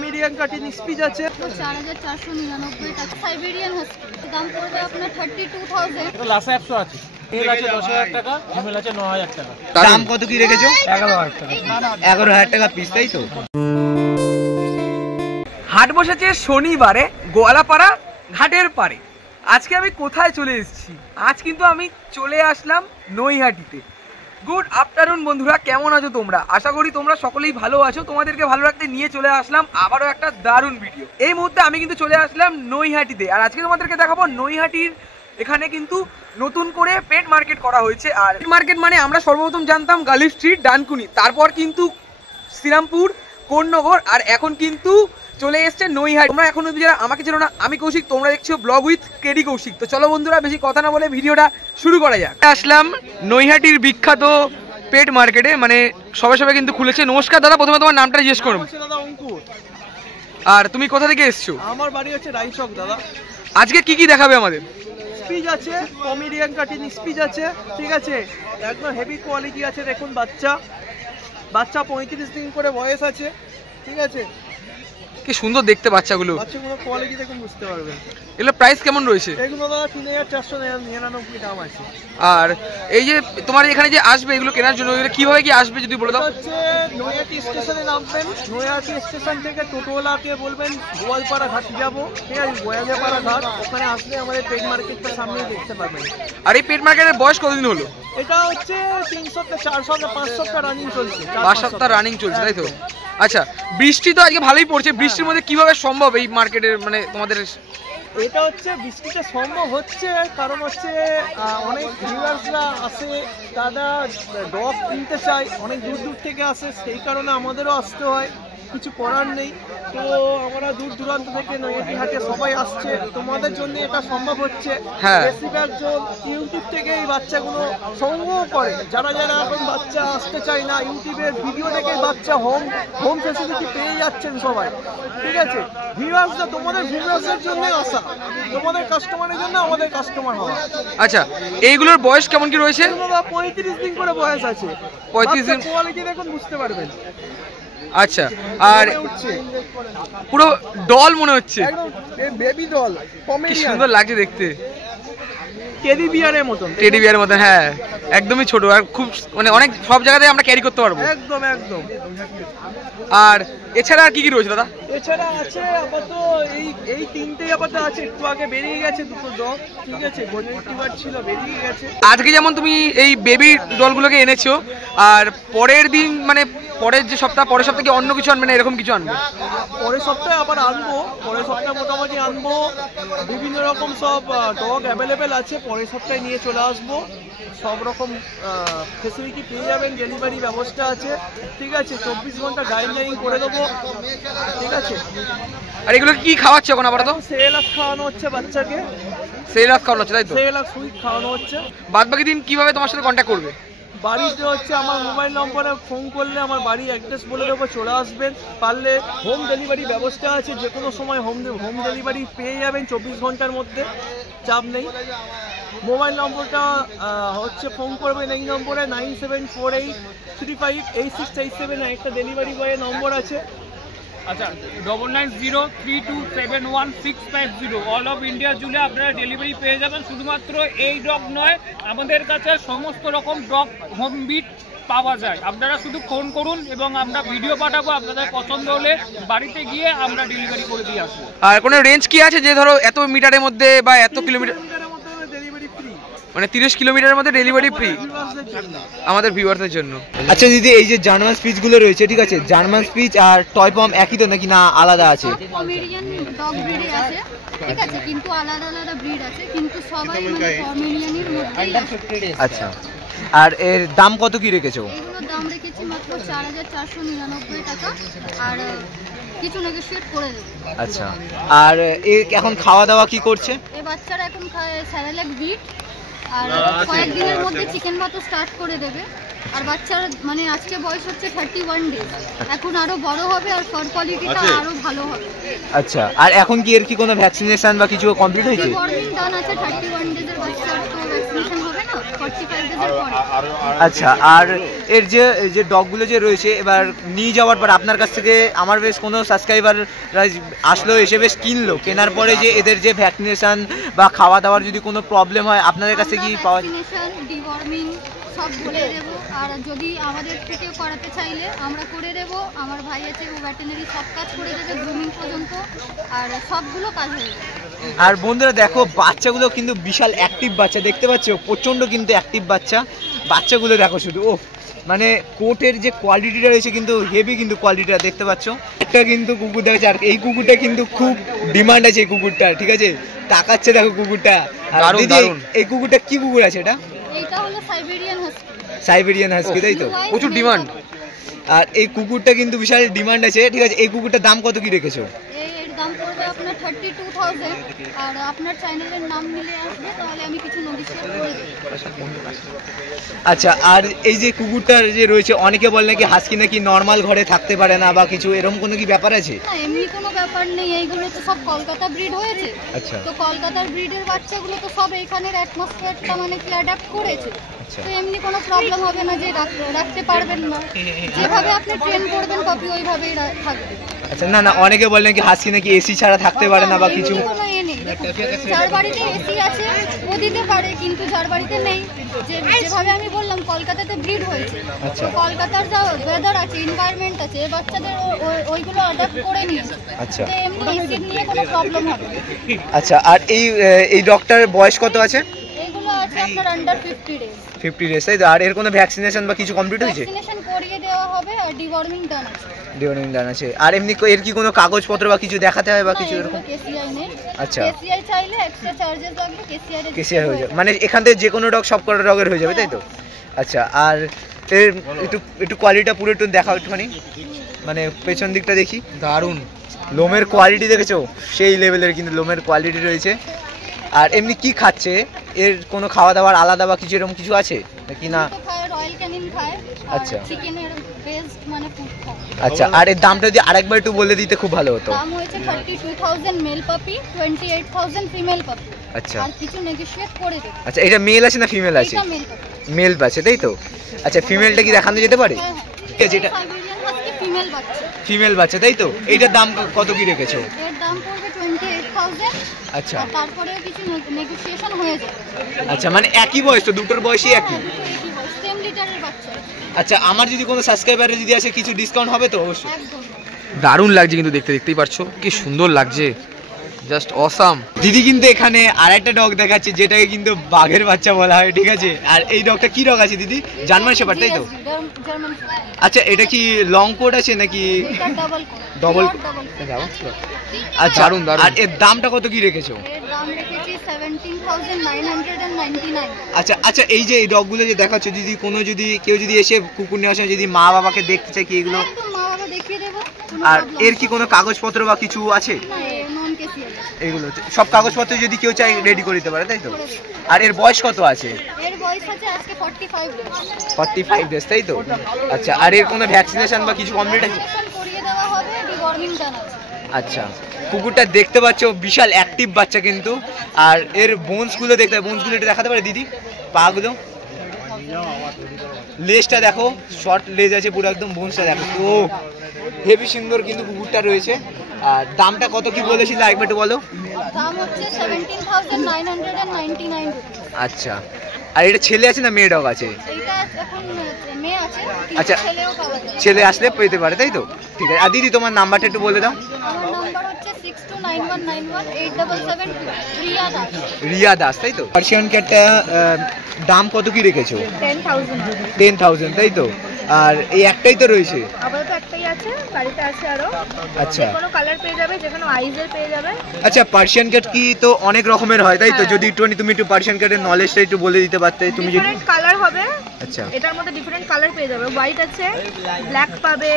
Pomeranian cutting speech আছে 4499 টাকা। Siberian husky দাম পড়বে আপনার 32000। এটা লাসা 100 আছে, মেল আছে 10000 টাকা, ফিমেল আছে 9000 টাকা। দাম কত কি রেখেছো? 11000 টাকা। 11000 টাকা পিস, তাই তো? হাট বসেছে শনিবারে গোয়ালাপাড়া ঘাটের পারে। আজকে আমি কোথায় চলে এসেছি? আজ কিন্তু আমি চলে আসলাম নৈহাটিতে। গুড আফটারনুন বন্ধুরা, কেমন আছো তোমরা? আশা করি তোমরা সকলেই ভালো আছো। তোমাদেরকে ভালো রাখতে নিয়ে চলে আসলাম আবারও একটা দারুণ ভিডিও। এই মুহূর্তে আমি কিন্তু চলে আসলাম নৈহাটিতে, আর আজকে তোমাদেরকে দেখাবো নৈহাটির এখানে কিন্তু নতুন করে পেট মার্কেট করা হয়েছে। আর পেট মার্কেট মানে আমরা সর্বপ্রথম জানতাম গালি স্ট্রিট, ডানকুনি, তারপর কিন্তু শ্রীরামপুর, কোন্নগর, আর এখন কিন্তু চলে এসছে নৈহাটি। তোমরা এখন অবধি যারা আমাকে চেনো না, আমি কৌশিক, তোমরা দেখছো ব্লগ উইথ কেডি কৌশিক। তো চলো বন্ধুরা, বেশি কথা না বলে ভিডিওটা শুরু করা যাক। আসলাম নৈহাটির বিখ্যাত পেট মার্কেটে, মানে সবাই সবাই কিন্তু খুলেছে। নমস্কার দাদা, প্রথমে তোমার নামটা জিজ্ঞেস করুন। দাদা অঙ্কুর। আর তুমি কোথা থেকে এসছো? আমার বাড়ি হচ্ছে রাইচক দাদা। আজকে কি কি দেখাবে আমাদের? স্পিচ আছে, পমেরিয়ান কাটিং স্পিচ আছে, ঠিক আছে, একদম হেভি কোয়ালিটি আছে। দেখুন বাচ্চা 35 দিন করে বয়স আছে, ঠিক আছে। কি সুন্দর দেখতে বাচ্চাগুলো, বাচ্চাগুলো কোয়ালিটি দেখুন, বুঝতে পারবেন। এগুলো প্রাইস কেমন রয়েছে? এগুলো দাদা 3499 দাম আছে। আর এই যে তোমার এখানে যে আসবে এগুলো কেনার জন্য, এগুলো কিভাবে কি আসবে যদি বলে দাও? হচ্ছে নৈহাটি স্টেশনে নামবেন, নৈহাটি স্টেশন থেকে টোটোওয়ালাকে বলবেন গোয়ালপাড়া ঘাট যাবো, ঠিক আছে, গোয়ালপাড়া ঘাট, ওখানে আসলে আমাদের পেট মার্কেটটা সামনে দেখতে পাবেন। আর এই পেট মার্কেটের বয়স কতদিন হলো? এটা হচ্ছে 3 সপ্তাহ, 4 সপ্তাহ, 5 সপ্তাহ রানিং চলছে। 5 সপ্তাহ রানিং চলছে, তাই তো? আচ্ছা, বৃষ্টি তো আজকে ভালোই পড়ছে, বৃষ্টির মধ্যে কিভাবে সম্ভব এই মার্কেটের, মানে তোমাদের? এটা হচ্ছে বৃষ্টিটা সম্ভব হচ্ছে কারণ হচ্ছে অনেক ভিউয়ার্সরা আসে, তারা ডগ কিনতে চায়, অনেক দূর দূর থেকে আসে, সেই কারণে আমাদেরও আসতে হয়, কিছু করার নেই। তো আমরা দূর দূরান্ত থেকে নৈহাটি হাটে সবাই আসছে, তোমাদের জন্য এটা সম্ভব হচ্ছে। বেশিরভাগ জন ইউটিউব থেকে এই বাচ্চাগুলো সংগ্রহ করে, যারা যারা এখন বাচ্চা আসতে চায় না, ইউটিউবের ভিডিও দেখে বাচ্চা হোম ফ্যাসিলিটি পেয়ে যাচ্ছেন সবাই, ঠিক আছে। ভিউয়ার্সরা, তোমাদের ভিউয়ার্সের জন্য আসা, তোমাদের কাস্টমারের জন্য আমাদের কাস্টমার হয়। আচ্ছা, এইগুলোর বয়স কেমন কি রয়েছে? 35 দিন করে বয়স আছে। 35 দিন কোয়ালিটি দেখুন, বুঝতে পারবেন। আচ্ছা, আর পুরো ডল মনে হচ্ছে, বেবি ডল, কি সুন্দর লাগছে দেখতে, টেডি বিয়ারের মতন। টেডি বিয়ারের মতন, হ্যাঁ, একদমই ছোট, আর খুব মানে অনেক সব জায়গাতে আমরা ক্যারি করতে পারবো। একদম একদম। আর এছাড়া আর কি কি রয়েছে দাদা? এছাড়া আছে আপাতত এই তিনটেই আপাতত আছে। একটু আগে বেরিয়ে গেছে দুটো ডগ, ঠিক আছে, গোল্ডেন রিট্রিভার ছিল, বেরিয়ে গেছে। আজকে যেমন তুমি এই বেবি ডলগুলোকে এনেছো, আর পরের দিন মানে পরের যে সপ্তাহ, পরের সপ্তাহে কি অন্য কিছু আনবে না, এরকম কিছু আনবে? পরের সপ্তাহে আবার আনবো, পরের সপ্তাহে মোটামুটি আনবো, বিভিন্ন রকম সব ডগ অ্যাভেলেবেল আছে, পরের সপ্তাহে নিয়ে চলে আসবো। সব রকম ফেসিলিটি পেয়ে যাবেন, ডেলিভারি ব্যবস্থা আছে, ঠিক আছে, 24 ঘন্টা গাইডলাইন করে দেবো, ঠিক আছে। আর এগুলো কি খাওয়াচ্ছে এখন আপাতত? সেরেলাক খাওয়ানো হচ্ছে বাচ্চাকে, সেরেলাক খাওয়ানো হচ্ছে, তাই তো? সেরেলাক সুইট খাওয়ানো হচ্ছে। বাদ বাকি দিন কিভাবে তোমার সাথে কন্ট্যাক্ট করবে? বাড়িতে হচ্ছে আমার মোবাইল নম্বরে ফোন করলে আমার বাড়ির অ্যাড্রেস বলে দেবো, চলে আসবেন। পারলে হোম ডেলিভারি ব্যবস্থা আছে, যে কোনো সময় হোম ডেলিভারি পেয়ে যাবেন 24 ঘন্টার মধ্যে, চাপ নেই। মোবাইল নম্বরটা হচ্ছে ফোন করবেন এই নম্বরে 9748358687, একটা ডেলিভারি বয়ের নম্বর আছে। আচ্ছা, 9903271650, অল অফ ইন্ডিয়া জুড়ে আপনারা ডেলিভারি পেয়ে যাবেন। শুধুমাত্র এই ডগ নয়, আমাদের কাছে সমস্ত রকম ডগ হোম বিট পাওয়া যায়। আপনারা শুধু ফোন করুন এবং আমরা ভিডিও পাঠাবো, আপনাদের পছন্দ হলে বাড়িতে গিয়ে আমরা ডেলিভারি করে দিয়ে আসবো। আর কোনো রেঞ্জ কি আছে, যে ধরো এত মিটারের মধ্যে বা এত কিলোমিটার, মানে 30 কিলোমিটারের মধ্যে ডেলিভারি ফ্রি আমাদের ভিউয়ারদের জন্য? আচ্ছা দিদি, এই যে জার্মান স্পিচ গুলো রয়েছে, ঠিক আছে, জার্মান স্পিচ আর টয় পম একই তো নাকি না আলাদা আছে? পমেরিয়ান ডগ ব্রিড আছে, ঠিক আছে, কিন্তু আলাদা আলাদা ব্রিড আছে, কিন্তু সবাই মানে পমেরিয়ানের মধ্যেই আছে। আচ্ছা, আর এর দাম কত কি রেখেছো? এগুলোর দাম রেখেছি মাত্র 4499 টাকা, আর কিছু নেগোশিয়েট করে দেবো। আচ্ছা, আর এখন খাওয়া দাওয়া কি করছে? এই বাচ্চারা এখন খায় স্যারেলাক বিট, আর কয়েকদিনের মধ্যে চিকেন ভাতও স্টার্ট করে দেবে। আর বাচ্চার মানে আজকে বয়স হচ্ছে 31 ডেজ, এখন আরো বড় হবে আর ফার কোয়ালিটিটা আরো ভালো হবে। আচ্ছা, আর এখন কি এর কি কোনো ভ্যাকসিনেশন বা কিছু কমপ্লিট হয়েছে? ফরমিন ডান আছে, 31 ডেজের বাচ্চার তো ভ্যাকসিনেশন হবে না, 45 ডেজের পরে। আচ্ছা, আর এর যে ডগগুলো যে রয়েছে এবার নিয়ে যাওয়ার পর আপনার কাছ থেকে আমার বেশ কোনো সাবস্ক্রাইবার আসলো, এসে বেশ কিনলো, কেনার পরে যে এদের যে ভ্যাকসিনেশন বা খাওয়া দাওয়ার যদি কোনো প্রবলেম হয় আপনাদের কাছে কি পাওয়া যায়? ভ্যাকসিনেশন, ডিওয়ার্মিং সব বলে দেবো। আর যদি আমাদের থেকে করাতে চাইলে আমরা করে দেবো। আমার ভাই আছে, ও ভেটেরিনারি সব কাজ করে দেবে, গ্রুমিং পর্যন্ত, আর সবগুলো কাজ হয়ে যাবে। আর বন্ধুরা দেখো, বাচ্চাগুলো কিন্তু বিশাল অ্যাক্টিভ বাচ্চা, দেখতে পাচ্ছ প্রচণ্ড কিন্তু অ্যাক্টিভ বাচ্চাগুলো দেখো শুধু, ও মানে কোটের যে কোয়ালিটিটা রয়েছে কিন্তু হেভি, কিন্তু কোয়ালিটিটা দেখতে পাচ্ছ। একটা কিন্তু কুকুর দেখছে, আর এই কুকুরটা কিন্তু খুব ডিমান্ড আছে এই কুকুরটা, ঠিক আছে, তাকাচ্ছে দেখো কুকুরটা। আর দিদি এই কুকুরটা কি কুকুর আছে? এইটা হলো সাইবেরিয়ান হাস্কি। সাইবেরিয়ান হাস্কি, তাই তো, প্রচুর ডিমান্ড। আর এই কুকুরটা কিন্তু বিশাল ডিমান্ড আছে, ঠিক আছে। এই কুকুরটার দাম কত কি রেখেছো? এর দাম পড়বে আপনার 32,000। আর আপনার চ্যানেলের নাম মিলে আসবে, তাহলে আমি কিছু নেগোশিয়েট করে দেব। আচ্ছা, আর এই যে কুকুরটার যে রয়েছে, অনেকে বলে নাকি হাস্কি নাকি নর্মাল ঘরে থাকতে পারে না বা কিছু, এরকম কোনো কি ব্যাপার আছে? না, এমনি কোনো ব্যাপার নেই। এইগুলো তো সব কলকাতা ব্রিড হয়েছে। আচ্ছা। তো কলকাতার ব্রিডের বাচ্চাগুলো তো সব এইখানের অ্যাটমসফিয়ারটা মানে কি অ্যাডাপ্ট করেছে। তো এমনি কোনো প্রবলেম হবে না যে রাখতে পারবেন না। যেভাবে আপনি ট্রেন করবেন কপি ওইভাবেই থাকবে। আচ্ছা, না না, অনেকে বলে নাকি হাস্কি নাকি এসি ছাড়া থাকতে পারে না বা কিছু। কোনো এ নেই। যার বাড়িতে এসি আছে ও দিতে পারে, কিন্তু যার বাড়িতে নেই, যেভাবে আমি বললাম কলকাতাতে ব্রিড হয়েছে, তো কলকাতার যা ওয়েদার আছে, এনভায়রনমেন্ট আছে, বাচ্চাদের ওইগুলো অ্যাডাপ্ট করে নিয়েছে। আচ্ছা, তো এমনি এসি নিয়ে কোনো প্রবলেম হবে না। আচ্ছা, আর এই ডগটার বয়স কত আছে? এইগুলো আছে আপনার আন্ডার 50 ডেজ। 50 ডেজ, তাই তো। আর এর কোনো ভ্যাকসিনেশন বা কিছু কমপ্লিট হয়েছে? ভ্যাকসিনেশন করিয়ে দেওয়া হবে, আর ডিওয়ার্মিং ডান আছে। ডিওর্মিং ডান আছে। আর এমনি এর কি কোনো কাগজপত্র বা কিছু দেখাতে হয় বা কিছু এরকম? কেসিআই নেই। আচ্ছা, কেসিআই চাইলে এক্সট্রা চার্জেস লাগবে, কেসিআই হয়ে যাবে, মানে এখান থেকে যে কোনো ডগ সব কটা ডগের হয়ে যাবে, তাই তো? আচ্ছা, আর এর একটু কোয়ালিটিটা পুরো একটু দেখাও একটুখানি, মানে পেছন দিকটা দেখি। দারুণ লোমের কোয়ালিটি দেখেছো, সেই লেভেলের কিন্তু লোমের কোয়ালিটি রয়েছে। আর এমনি কি খাচ্ছে? এর কোনো খাওয়া দাওয়ার আলাদা বা কিছু এরকম কিছু আছে নাকি না? রয়্যাল ক্যানিন খায়। আচ্ছা, চিকেনের বেস্ট মানে ফুড খায়। আচ্ছা, আর এর দামটা যদি আরেকবার একটু বলে দিতে খুব ভালো হতো। দাম হয়েছে 32,000 মেল পাপি, 28,000 ফিমেল পাপি। আচ্ছা, আর কিছু নেগোশিয়েট করে দেব। আচ্ছা, এটা মেল আছে না ফিমেল আছে? এটা মেল পাপি। মেল আছে, তাই তো। আচ্ছা, ফিমেলটা কি দেখানো যেতে পারে? ঠিক আছে, এটা সাইবেরিয়ান হাস্কি ফিমেল বাচ্চা। ফিমেল বাচ্চা, তাই তো। এইটার দাম কত কি রেখেছো? এর দাম পড়বে 28,000। আচ্ছা, আর তারপরেও কিছু নেগোশিয়েশন হয়ে যাবে। আচ্ছা, মানে একই বয়স তো, দুটোর বয়সই একই। সেম লিটারের বাচ্চা। আচ্ছা, আমার যদি কোনো সাবস্ক্রাইবারে যদি আসে কিছু ডিসকাউন্ট হবে তো? অবশ্যই। একদম। দারুণ লাগছে কিন্তু দেখতেই পারছো কি সুন্দর লাগছে, জাস্ট অসাম। দিদি কিন্তু এখানে আরেকটা ডগ দেখাচ্ছে, যেটাকে কিন্তু বাঘের বাচ্চা বলা হয়, ঠিক আছে। আর এই ডগটা কি ডগ আছে দিদি? জার্মান শেপার্ড, তাই তো? জার্মান। আচ্ছা, এটা কি লং কোট আছে নাকি এটা ডাবল কোট। ডবল? আচ্ছা, দারুণ দারুণ। আর এর দামটা কত কি রেখেছো? এর দাম রেখেছি 17,999। আচ্ছা, আচ্ছা, এই যে এই ডগগুলো যে দেখাচ্ছ, যদি কেউ যদি এসে কুকুর নেওয়ার সময় যদি মা বাবাকে দেখতে চায় কি এগুলো? একদম মা বাবা দেখিয়ে দেবো। আর এর কি কোনো কাগজপত্র বা কিছু আছে? না, নন কেসিআই। এগুলো সব কাগজপত্র যদি কেউ চায় রেডি করে দিতে পারে, তাই তো? আর এর বয়স কত আছে? এর বয়স আছে আজকে 45 ডেজ। 45 ডেজ, তাই তো। আচ্ছা, আর এর কোনো ভ্যাকসিনেশন বা কিছু কমপ্লিট আছে? ভ্যাকসিনেশন করিয়ে দেওয়া হবে, ডিওয়ার্মিং ডান আছে। আচ্ছা, কুকুরটা দেখতে পাচ্ছ বিশাল অ্যাক্টিভ বাচ্চা কিন্তু। আর এর বোনসগুলো দেখতে, বোনসগুলো এটা দেখাতে পারে দিদি? পাগুলো, লেজটা দেখো, শর্ট লেজ আছে পুরো একদম, বোনসটা দেখো, ও হেভি সুন্দর কিন্তু কুকুরটা রয়েছে। আর দামটা কত কি বলেছিল একবার একটু বলো? দাম হচ্ছে 17,999 রুপিস। আচ্ছা, আর এটা ছেলে আছে না মেয়ে ডগ আছে? এইটা এখন মেয়ে আছে, আচ্ছা, কিন্তু ছেলেও পাওয়া যায়। ছেলে আসলে পেতে পারে, তাই তো? ঠিক আছে। আর দিদি তোমার নাম্বারটা একটু বলে দাও। আমার নাম্বার হচ্ছে 6291918772। রিয়া দাস। রিয়া দাস, তাই তো। পার্সিয়ান ক্যাটটা দাম কত কি রেখেছো? 10,000। 10,000, তাই তো। আর এই একটাই তো রয়েছে? আপাতত একটাই আছে, বাড়িতে আছে আরো। আচ্ছা, যে কোনো কালার পেয়ে যাবে, যে কোনো আইজের পেয়ে যাবে। আচ্ছা, পার্সিয়ান ক্যাট কি তো অনেক রকমের হয়, তাই তো? যদি তুমি একটু পার্সিয়ান ক্যাটের নলেজটা একটু বলে দিতে পারতে তুমি যদি। ডিফারেন্ট কালার হবে। আচ্ছা, এটার মধ্যে ডিফারেন্ট কালার পেয়ে যাবে। হোয়াইট আছে, ব্ল্যাক পাবে,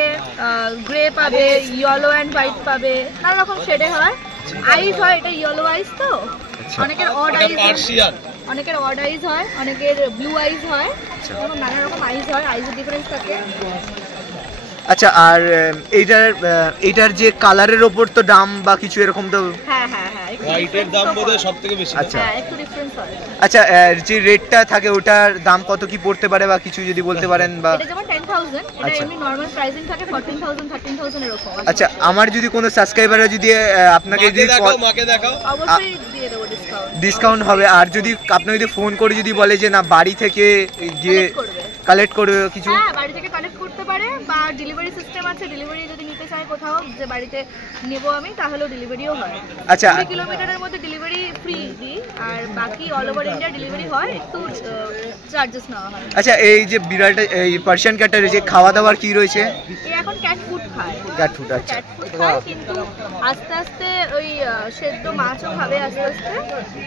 গ্রে পাবে, ইয়েলো অ্যান্ড হোয়াইট পাবে, নানা রকম শেডে হয়। আইজ হয়, এটা ইয়েলো আইজ তো। অনেকের অড আইজ, অনেকের অড আইজ হয়, অনেকের ব্লু আইজ হয়, এরকম নানা রকম আইজ হয়, আইজের ডিফারেন্স থাকে। আচ্ছা, আর এইটার যে কালারের ওপর তো দাম বা কিছু এরকম তো? হ্যাঁ হ্যাঁ হ্যাঁ, এই হোয়াইটের দাম বোধহয় সবথেকে বেশি। আচ্ছা হ্যাঁ একটু ডিফারেন্স হয়। আচ্ছা যে রেটটা থাকে ওটার দাম কত কি পড়তে পারে বা কিছু যদি বলতে পারেন বা? এটা যেমন 10,000, এটা আচ্ছা। এমনি নরমাল প্রাইসিং থাকে 14,000 13,000 এরকম। আচ্ছা আমার যদি কোনো সাবস্ক্রাইবাররা যদি আপনাকে যদি মাকে দেখাও অবশ্যই দিয়ে দেবো ডিসকাউন্ট। ডিসকাউন্ট হবে, আর যদি আপনি যদি ফোন করে যদি বলে যে না বাড়ি থেকে গিয়ে কালেক্ট করবে কিছু? হ্যাঁ বাড়ি থেকে কালেক্ট করতে পারে, বা ডেলিভারি সিস্টেম আছে, ডেলিভারি যদি নিতে চায় কোথাও যে বাড়িতে নেব আমি, তাহলেও ডেলিভারিও হয়। আচ্ছা 2 কিলোমিটারের মধ্যে ডেলিভারি ফ্রি দিই, আর বাকি অল ওভার ইন্ডিয়া ডেলিভারি হয়, একটু চার্জেস নেওয়া হয়। আচ্ছা এই যে বিড়ালটা এই পার্সিয়ান ক্যাটটা রয়েছে, খাওয়া দাওয়ার কি রয়েছে? এ এখন ক্যাট ফুড খায়। ক্যাট ফুড, আচ্ছা ক্যাট ফুড খায়, কিন্তু আস্তে আস্তে ওই সেদ্ধ মাছও খাবে আস্তে আস্তে।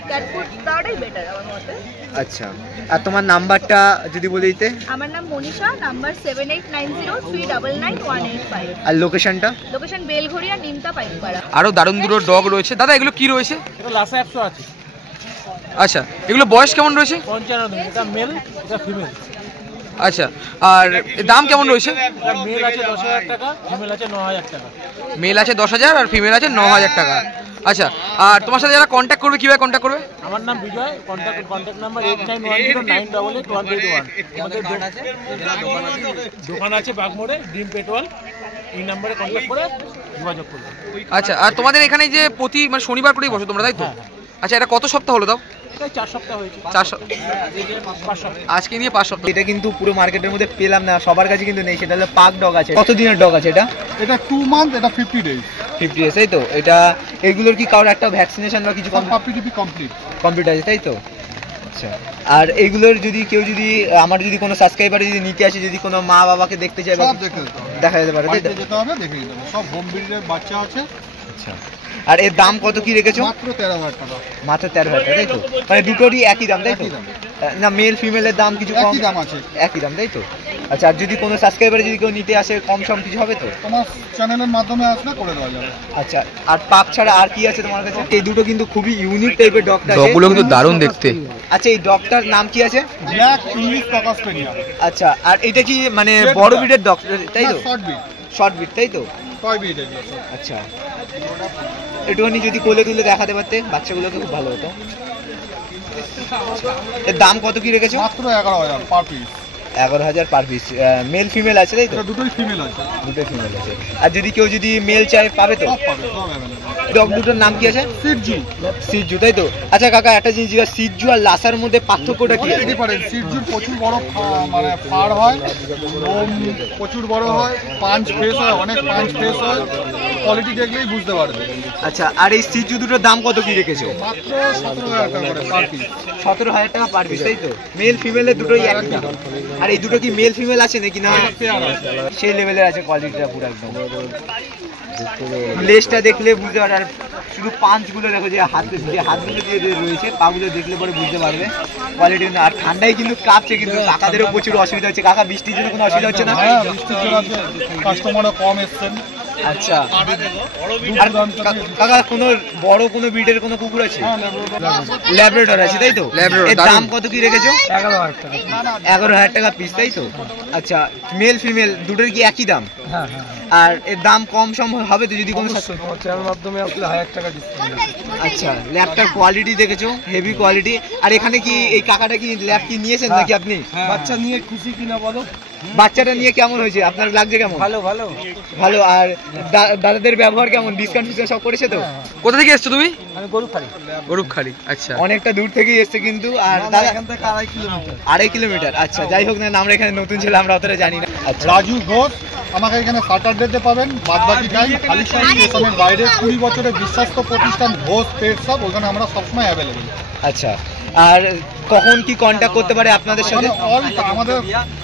ক্যাট ফুড দেওয়াটাই বেটার আমার মতে। আচ্ছা আর তোমার নাম্বারটা যদি বলে দিতে? আমার নাম মনীষা, নাম্বার 7890399185। আর লোকেশনটা? লোকেশন বেলঘড়িয়া, নিমতা, পাইকপাড়া। আরো দারুণ দুটো ডগ রয়েছে। দাদা এগুলো কি রয়েছে? এটা লাসা 100 আছে। আচ্ছা এগুলো বয়স কেমন রয়েছে? 55 দিন। এটা মেল, এটা ফিমেল। আচ্ছা আর দাম কেমন রয়েছে? এটা মেল আছে 10,000 টাকা, ফিমেল আছে 9,000 টাকা। মেল আছে 10,000 আর ফিমেল আছে 9,000 টাকা। আচ্ছা আর তোমার সাথে যারা কন্ট্যাক্ট করবে কিভাবে কন্ট্যাক্ট করবে? আমার নাম বিজয়, কন্ট্যাক্ট নাম্বার 8910988811। আমাদের দোকান আছে বাগমোড়ে, ডিম পেট্রোল। এই নম্বরে কন্ট্যাক্ট করে যোগাযোগ করবে। আচ্ছা আর তোমাদের এখানে যে প্রতি মানে শনিবার করেই বসো তোমরা, তাই তো? আচ্ছা এটা কত সপ্তাহ হলো দাও? এটা 4 সপ্তাহ হয়েছে। 4 5 সপ্তাহ। আজকে নিয়ে 5 সপ্তাহ। এটা কিন্তু পুরো মার্কেটের মধ্যে পেলাম না, সবার কাছে কিন্তু নেই। সেটা হলো পাক ডগ আছে। কত দিনের ডগ আছে এটা? এটা 2 মান্থ, এটা 50 ডেজ। 50 ডেজ, তাই তো? এটা এগুলোর কি কারোর একটা ভ্যাকসিনেশন বা কিছু পাপিটিপি কমপ্লিট কমপ্লিট আছে, তাই তো? আচ্ছা আর এইগুলোর যদি কেউ যদি আমার যদি কোনো সাবস্ক্রাইবার যদি নিতে আসে, যদি কোনো মা বাবাকে দেখতে চায় বা সব দেখে যেতে হবে। দেখা যেতে পারে, তাই তো? বাড়িতে যেতে হবে, দেখে যেতে হবে। সব হোম ব্রিডের বাচ্চা আছে। আচ্ছা আর এর দাম কত কি রেখেছো? মাত্র 13,000 টাকা। মাত্র 13,000 টাকা, তাই তো? মানে দুটোরই একই দাম, তাই তো? একই দাম। না মেল ফিমেলের দাম কিছু কম? একই দাম আছে। একই দাম, তাই তো? আচ্ছা আর যদি কোনো সাবস্ক্রাইবার যদি কেউ নিতে আসে, কম সম কিছু হবে তো? তোমার চ্যানেলের মাধ্যমে আসলে করে দেওয়া যাবে। আচ্ছা আর পাক ছাড়া আর কি আছে তোমার কাছে? এই দুটো কিন্তু খুবই ইউনিক টাইপের ডগটা আছে। ডগগুলো কিন্তু দারুণ দেখতে। আচ্ছা এই ডগটার নাম কি আছে? Black English cocker spaniel. আচ্ছা আর এটা কি মানে বড় ব্রিডের ডগ, তাই তো? Short breed. শর্ট ব্রিড, তাই তো? টয় ব্রিড এগুলো সব। আচ্ছা একটুখানি যদি কোলে তুলে দেখাতে পারতে বাচ্চাগুলোকে খুব ভালো হতো। এর দাম কত কি রেখেছো? মাত্র 11,000 per piece. 11,000 per piece. Male female আছে, তাই তো? এটা দুটোই ফিমেল আছে। দুটো ফিমেল আছে। আর যদি কেউ যদি মেল চায় পাবে তো? সব পাবে, সব অ্যাভেলেবল। ডগ দুটোর নাম কি আছে? সিটজু। সিজু, তাই তো? আচ্ছা কাকা একটা জিনিস জিজ্ঞাসা, সিজু আর লাসার মধ্যে পার্থক্যটা কি? ডিফারেন্ট। সিটজুর প্রচুর বড় মানে ফার হয়, লোম প্রচুর বড় হয়, পাঞ্চ ফেস হয়, অনেক পাঞ্চ ফেস হয়। কোয়ালিটি দেখলেই বুঝতে পারবে। আচ্ছা আর এই সিজু দুটোর দাম কত কি রেখেছো? মাত্র 17,000 টাকা করে পার পিস। 17,000 টাকা পার পিস, তাই তো? মেল ফিমেলের দুটোই একই দাম। আর এই দুটো কি মেল ফিমেল আছে নাকি না সেই লেভেলের আছে? কোয়ালিটিটা পুরো একদম। লেজটা দেখলে বুঝতে পারবে, আর শুধু পাঞ্চগুলো দেখো যে হাতগুলো দিয়ে রয়েছে, পাগুলো দেখলে পরে বুঝতে পারবে কোয়ালিটি। আর ঠান্ডায় কিন্তু কাঁপছে, কিন্তু কাকাদেরও প্রচুর অসুবিধা হচ্ছে। কাকা বৃষ্টির জন্য কোনো অসুবিধা হচ্ছে না? হ্যাঁ বৃষ্টির জন্য কাস্টমারও কম এসছেন। আচ্ছা আর কাকা কোনো বড় কোনো ব্রিডের কোনো কুকুর আছে? ল্যাব্রাডর আছে, তাই তো? ল্যাব্রাডর, এর দাম কত কি রেখেছো? 11,000 টাকা। 11,000 টাকা পিস, তাই তো? আচ্ছা মেল ফিমেল দুটোর কি একই দাম? হ্যাঁ হ্যাঁ। আর এর দাম কম সম হবে তো যদি কোনো? তোমার চ্যানেল মাধ্যমে আসলে 1,000 টাকা ডিসকাউন্ট আছে। আচ্ছা ল্যাবটার কোয়ালিটি দেখেছো? Heavy quality. আর এখানে কি এই কাকাটা কি ল্যাব কি নিয়েছেন নাকি আপনি? বাচ্চা নিয়ে খুশি কিনা বলো? বাচ্চাটা নিয়ে কেমন হয়েছে, আপনার লাগছে কেমন? ভালো ভালো ভালো। আর দাদাদের ব্যবহার কেমন? ডিসকাউন্ট ফিসকাউন্ট সব করেছে তো? কোথা থেকে এসছো তুমি? আমি গরু খাই। গরুখালি। আচ্ছা অনেকটা দূর থেকেই এসছে কিন্তু। আর দাদা এখান থেকে 2.5 কিলোমিটার। 2.5 কিলোমিটার। আচ্ছা যাই হোক না, আমরা এখানে নতুন ছিলাম, আমরা অতটা জানি না। আচ্ছা রাজু ঘোষ আমাকে এখানে স্যাটারডেতে পাবেন, বাদবাকি টাইম খালিশাড়ি স্টেশনের বাইরে 20 বছরের বিশ্বস্ত প্রতিষ্ঠান ঘোষ পেট শপ, ওখানে আমরা সবসময় অ্যাভেলেবেল। আচ্ছা আর কখন কি কন্ট্যাক্ট করতে পারে আপনাদের সাথে? আমাদের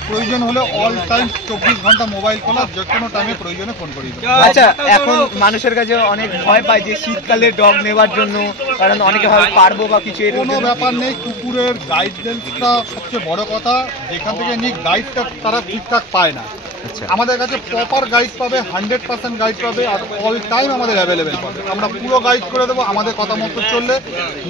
প্রয়োজন হলে অল টাইম 24 ঘন্টা মোবাইল খোলা, যে কোনো টাইমে প্রয়োজনে ফোন করি। আচ্ছা এখন মানুষের কাছে অনেক ভয় পায় যে শীতকালে ডগ নেওয়ার জন্য, কারণ অনেকে হয় পারবো বা কিছু, এর কোনো ব্যাপার নেই। কুকুরের গাইডেন্সটা সবচেয়ে বড় কথা। যেখান থেকে নিক গাইডটা তারা ঠিকঠাক পায় না। আচ্ছা আমাদের কাছে প্রপার গাইড পাবে, 100% গাইড পাবে, আর অল টাইম আমাদের অ্যাভেলেবেল পাবে। আমরা পুরো গাইড করে দেবো। আমাদের কথা মতো চললে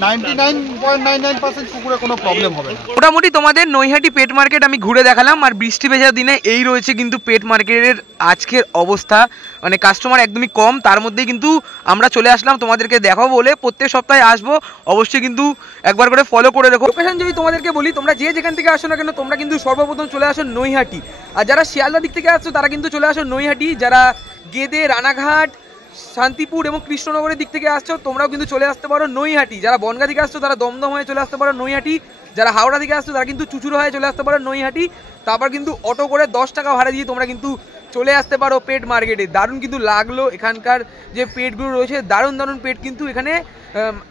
99.99% কুকুরে কোনো প্রবলেম হবে না। মোটামুটি তোমাদের নৈহাটি পেট মার্কেট আমি ঘুরে দেখালাম। আর বৃষ্টি ভেজা দিনে এই রয়েছে কিন্তু পেট মার্কেটের আজকের অবস্থা। মানে কাস্টমার একদমই কম, তার মধ্যেই কিন্তু আমরা চলে আসলাম তোমাদেরকে দেখাবো বলে। প্রত্যেক সপ্তাহে আসবো, অবশ্যই কিন্তু একবার করে ফলো করে রেখো। লোকেশন যদি তোমাদেরকে বলি, তোমরা যে যেখান থেকে আসো না কেন তোমরা কিন্তু সর্বপ্রথম চলে আসো নৈহাটি। আর যারা শিয়ালদা দিক থেকে আসছো তারা কিন্তু চলে আসো নৈহাটি, যারা গেদে, রানাঘাট, শান্তিপুর এবং কৃষ্ণনগরের দিক থেকে আসছো তোমরাও কিন্তু চলে আসতে পারো নৈহাটি। যারা বনগাঁ থেকে আসছো তারা দমদম হয়ে চলে আসতে পারো নৈহাটি। যারা হাওড়া থেকে আসছো তারা কিন্তু চুচুড়ো হয়ে চলে আসতে পারো নৈহাটি। তারপর কিন্তু অটো করে 10 টাকা ভাড়া দিয়ে তোমরা কিন্তু চলে আসতে পারো পেট মার্কেটে। দারুণ কিন্তু লাগলো এখানকার যে পেটগুলো রয়েছে, দারুণ দারুণ পেট কিন্তু এখানে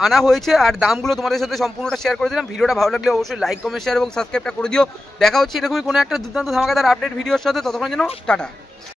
আনা হয়েছে। আর দামগুলো তোমাদের সাথে সম্পূর্ণটা শেয়ার করে দিলাম। ভিডিওটা ভালো লাগলে অবশ্যই লাইক, কমেন্ট, শেয়ার এবং সাবস্ক্রাইবটা করে দিও। দেখা হচ্ছে এরকমই কোনো একটা দুর্দান্ত ধামাকাদার আপডেট ভিডিওর সাথে। ততক্ষণ যেন টাটা।